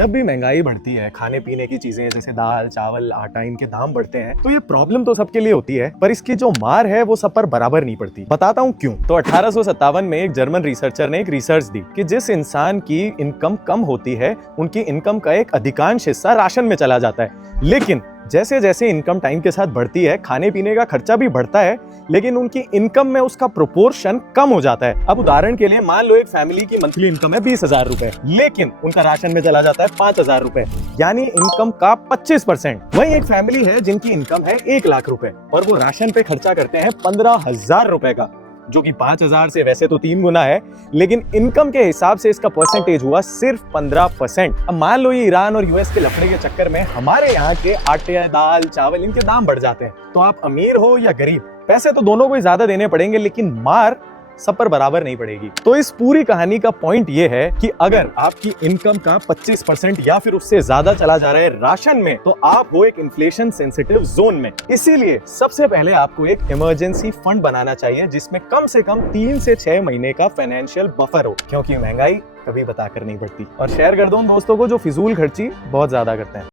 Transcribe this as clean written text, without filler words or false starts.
जब भी महंगाई बढ़ती है, खाने पीने की चीजें जैसे दाल चावल आटा इनके दाम बढ़ते हैं, तो ये प्रॉब्लम तो सबके लिए होती है, पर इसकी जो मार है वो सब पर बराबर नहीं पड़ती। बताता हूँ क्यों। तो 1857 में एक जर्मन रिसर्चर ने एक रिसर्च दी कि जिस इंसान की इनकम कम होती है उनकी इनकम का एक अधिकांश हिस्सा राशन में चला जाता है, लेकिन जैसे जैसे इनकम टाइम के साथ बढ़ती है खाने पीने का खर्चा भी बढ़ता है, लेकिन उनकी इनकम में उसका प्रोपोर्शन कम हो जाता है। अब उदाहरण के लिए मान लो एक फैमिली की मंथली इनकम है 20,000 रुपए, लेकिन उनका राशन में चला जाता है 5,000 रुपए, यानी इनकम का 25%। वहीं एक फैमिली है जिनकी इनकम है 1 लाख रुपए और वो राशन पे खर्चा करते हैं 15,000 रुपए का, जो कि 5,000 से वैसे तो 3 गुना है, लेकिन इनकम के हिसाब से इसका परसेंटेज हुआ सिर्फ 15%। अब मान लो ये ईरान और यूएस के लफड़े के चक्कर में हमारे यहाँ के आटे दाल चावल इनके दाम बढ़ जाते हैं, तो आप अमीर हो या गरीब, पैसे तो दोनों को ही ज्यादा देने पड़ेंगे, लेकिन मार सब पर बराबर नहीं पड़ेगी। तो इस पूरी कहानी का पॉइंट ये है कि अगर आपकी इनकम का 25% या फिर उससे ज्यादा चला जा रहा है राशन में, तो आप हो एक इन्फ्लेशन सेंसिटिव जोन में। इसीलिए सबसे पहले आपको एक इमरजेंसी फंड बनाना चाहिए जिसमें कम से कम 3 से 6 महीने का फाइनेंशियल बफर हो, क्योंकि महंगाई कभी बताकर नहीं बढ़ती। और शेयर कर दो उन दोस्तों को जो फिजूल खर्ची बहुत ज्यादा करते हैं।